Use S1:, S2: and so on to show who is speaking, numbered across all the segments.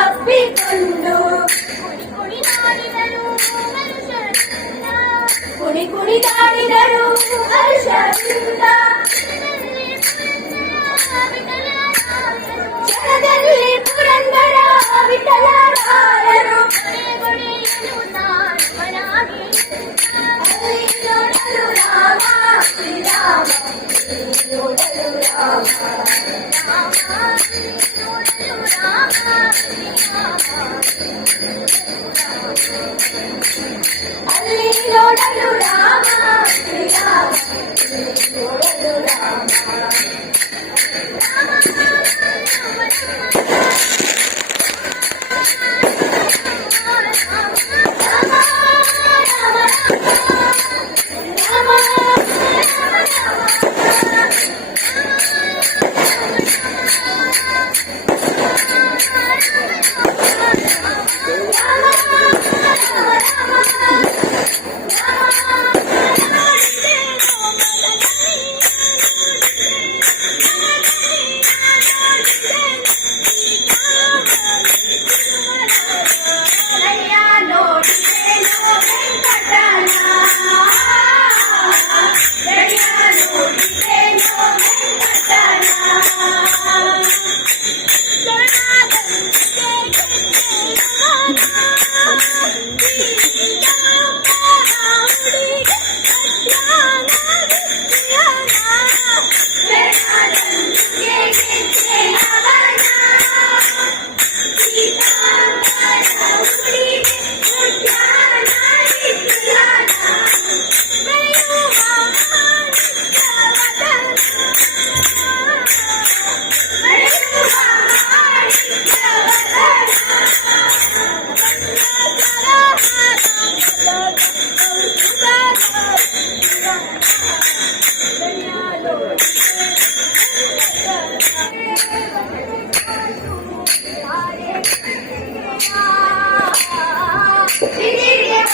S1: ತಪ್ಪಿಕೊಂಡು ಕುಣಿ ಕುಣಿದಾಡಿದರು ಹರ್ಷದಿಂದ ಅಲ್ಲಿರೋಡಲು ರಾಮ ಶ್ರೀರಾಮ ಶ್ರೀರೋಡಲು ರಾಮ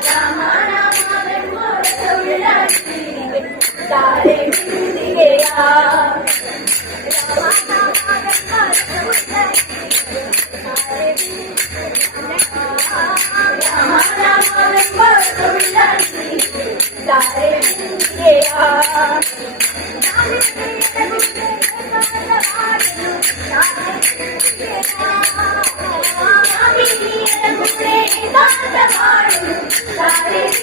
S1: Yeah.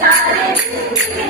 S1: सारे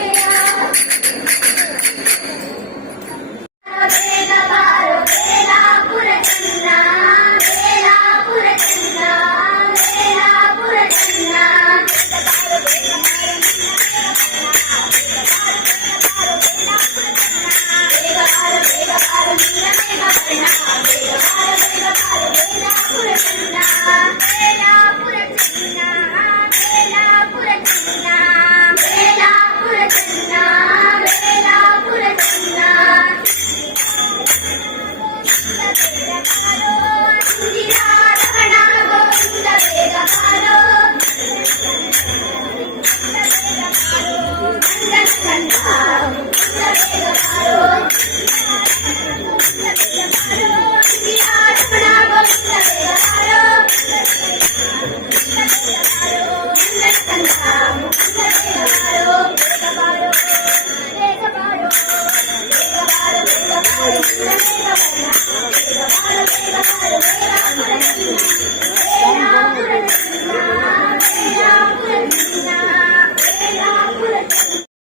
S1: కులకుండా